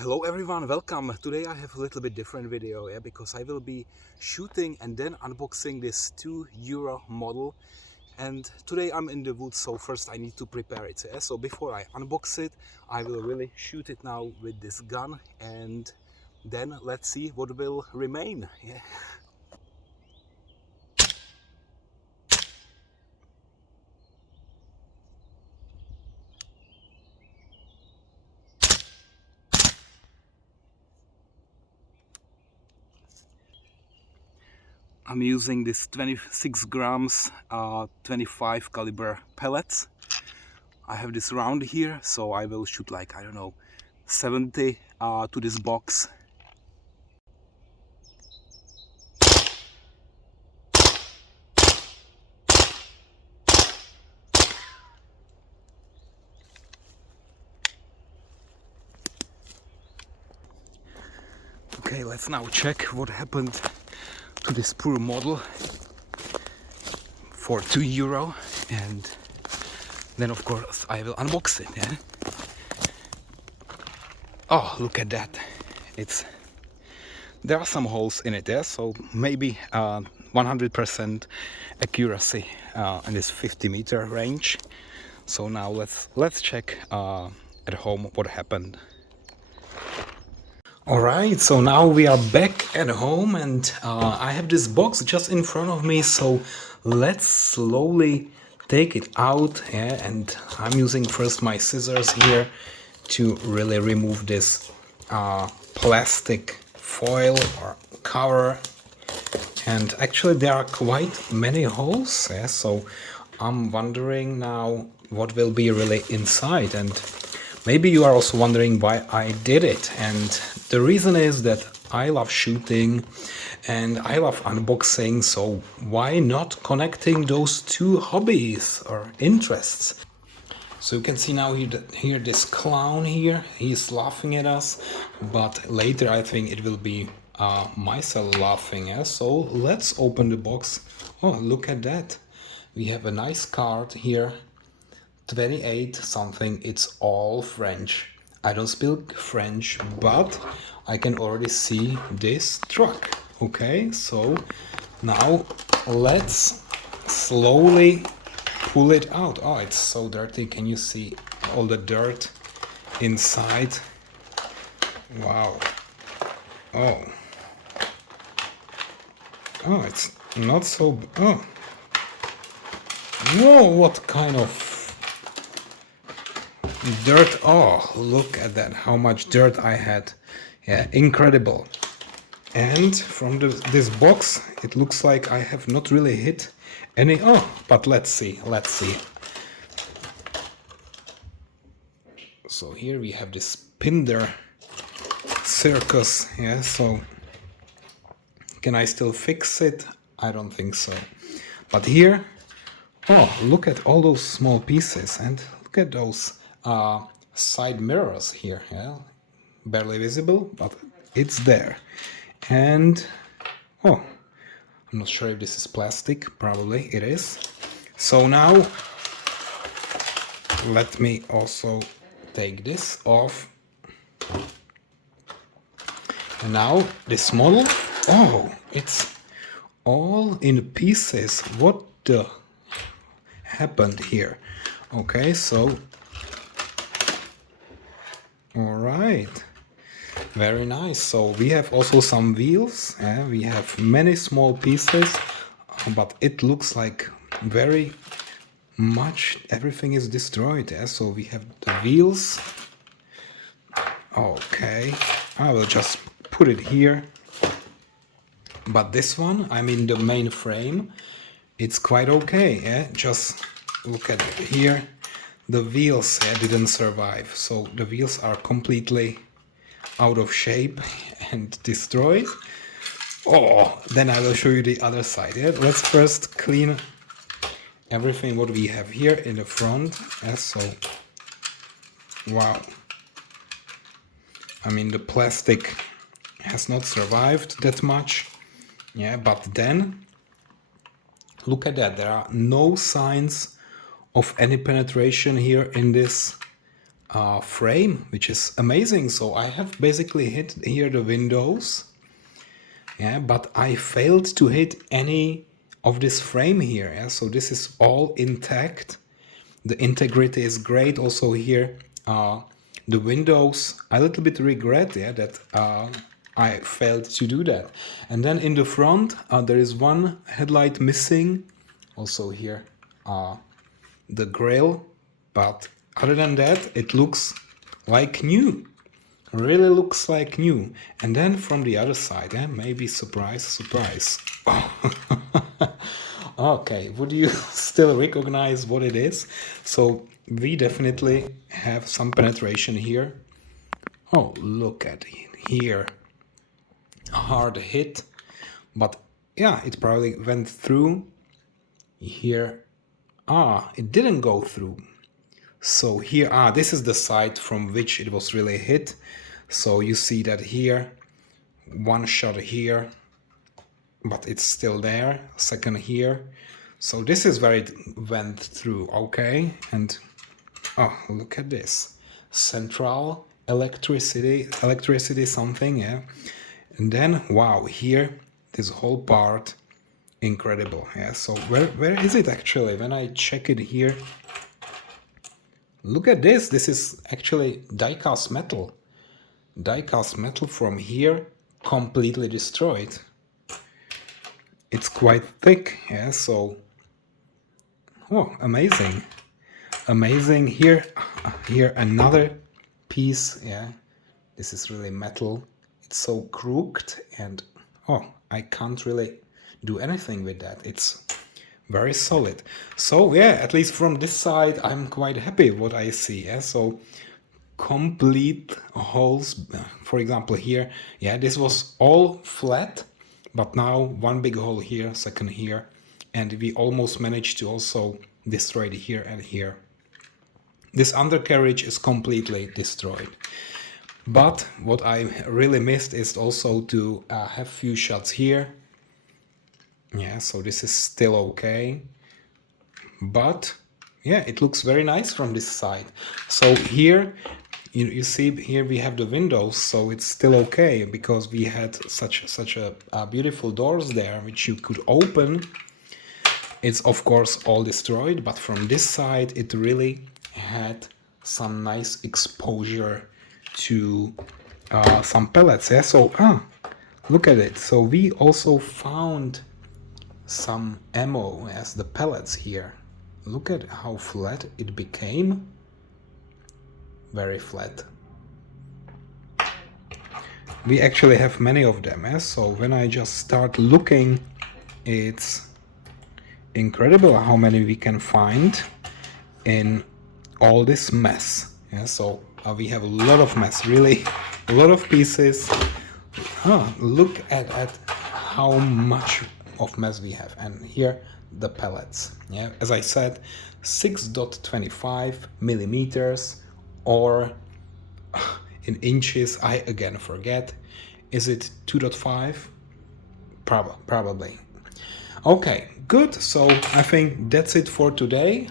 Hello everyone, welcome. Today I have a little bit different video, because I will be shooting and then unboxing this €2 model. And today I'm in the woods, so first I need to prepare it. So before I unbox it, I will really shoot it now with this gun, and then let's see what will remain. I'm using this 26 grams 25 caliber pellets. I have this round here, so I will shoot like, I don't know, 70 to this box. Okay, let's now check what happened to this poor model for €2, and then of course I will unbox it. Oh, look at that. There are some holes in it, so maybe 100% accuracy in this 50-meter range. So now let's check at home what happened. Alright, so now we are back at home, and I have this box just in front of me, so let's slowly take it out. And I'm using first my scissors here to really remove this plastic foil or cover. And actually there are quite many holes, so I'm wondering now what will be really inside. And maybe you are also wondering why I did it. And the reason is that I love shooting and I love unboxing, so why not connecting those two hobbies or interests? So you can see now here this clown here, he's laughing at us, but later I think it will be myself laughing. So let's open the box. Oh, look at that. We have a nice card here. 28 something, it's all French. I don't speak French, but I can already see this truck. Okay, so now let's slowly pull it out. Oh, it's so dirty. Can you see all the dirt inside? Wow. Oh, it's not so. Oh, whoa, what kind of dirt? Oh, look at that, how much dirt I had. Yeah, incredible. And from this box it looks like I have not really hit any. Oh, but let's see. So here we have this Pinder circus. Yeah, so can I still fix it? I don't think so. But here, oh, look at all those small pieces, and look at those side mirrors here. Yeah, barely visible, but it's there. And oh, I'm not sure if this is plastic. Probably it is. So now let me also take this off. And now this model, oh, it's all in pieces. What the happened here? Okay, so all right, very nice. So we have also some wheels. We have many small pieces, but it looks like very much everything is destroyed. So we have the wheels. Okay, I will just put it here. But this one, I mean the main frame, it's quite okay. Just look at it here. The wheels didn't survive, so the wheels are completely out of shape and destroyed. Oh, then I will show you the other side. Let's first clean everything what we have here in the front. So wow, I mean the plastic has not survived that much. Yeah, but then look at that, there are no signs of any penetration here in this frame, which is amazing. So I have basically hit here the windows, yeah, but I failed to hit any of this frame here. Yeah? So this is all intact. The integrity is great. Also here, the windows, I a little bit regret, yeah, that I failed to do that. And then in the front, there is one headlight missing. Also here, the grille, but other than that, it looks like new. Really looks like new. And then from the other side, maybe surprise, surprise. Okay, would you still recognize what it is? So we definitely have some penetration here. Oh, look at it here. A hard hit, but yeah, it probably went through here. It didn't go through. So here, this is the side from which it was really hit. So you see that here, one shot here, but it's still there, second here. So this is where it went through, okay? And oh, look at this. Central electricity something, yeah? And then, wow, here, this whole part, incredible, yeah? So where is it actually? When I check it here, look at this. This is actually die-cast metal. Die-cast metal from here, completely destroyed. It's quite thick, yeah, so, oh, amazing. Amazing. Here another piece, yeah. This is really metal. It's so crooked and, oh, I can't really do anything with that. It's very solid. So, yeah, at least from this side, I'm quite happy what I see, yeah. So, complete holes, for example here, yeah, this was all flat, but now one big hole here, second here, and we almost managed to also destroy it here and here. This undercarriage is completely destroyed. But what I really missed is also to have few shots here. Yeah, so this is still okay. But yeah, it looks very nice from this side. So here, you see here we have the windows, so it's still okay because we had such a beautiful doors there which you could open. It's of course all destroyed, but from this side it really had some nice exposure to some pellets. Yeah, so look at it. So we also found some ammo as the pellets here. Look at how flat it became. Very flat. We actually have many of them, so when I just start looking, it's incredible how many we can find in all this mess. Yeah, so we have a lot of mess, really a lot of pieces. Look at how much of mess we have. And here the pellets, yeah, as I said, 6.25 millimeters, or in inches, I again forget. Is it 2.5? Probably. Okay, good. So I think that's it for today.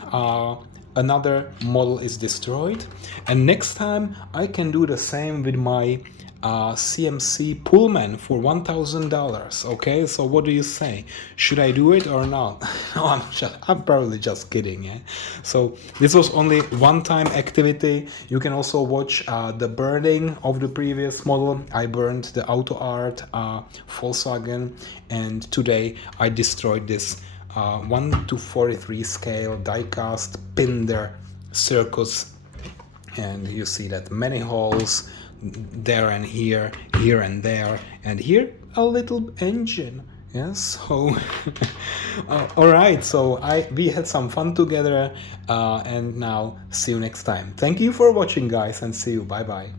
Another model is destroyed, and next time I can do the same with my CMC Pullman for $1,000. Okay, so what do you say? Should I do it or not? No, I'm probably just kidding. Yeah. So this was only one-time activity. You can also watch the burning of the previous model. I burned the Auto Art Volkswagen, and today I destroyed this 1:43 scale die-cast Pinder Circus, and you see that many holes there and here and there, and here a little engine. Yes, so all right, so we had some fun together, and now see you next time. Thank you for watching, guys, and see you. Bye bye.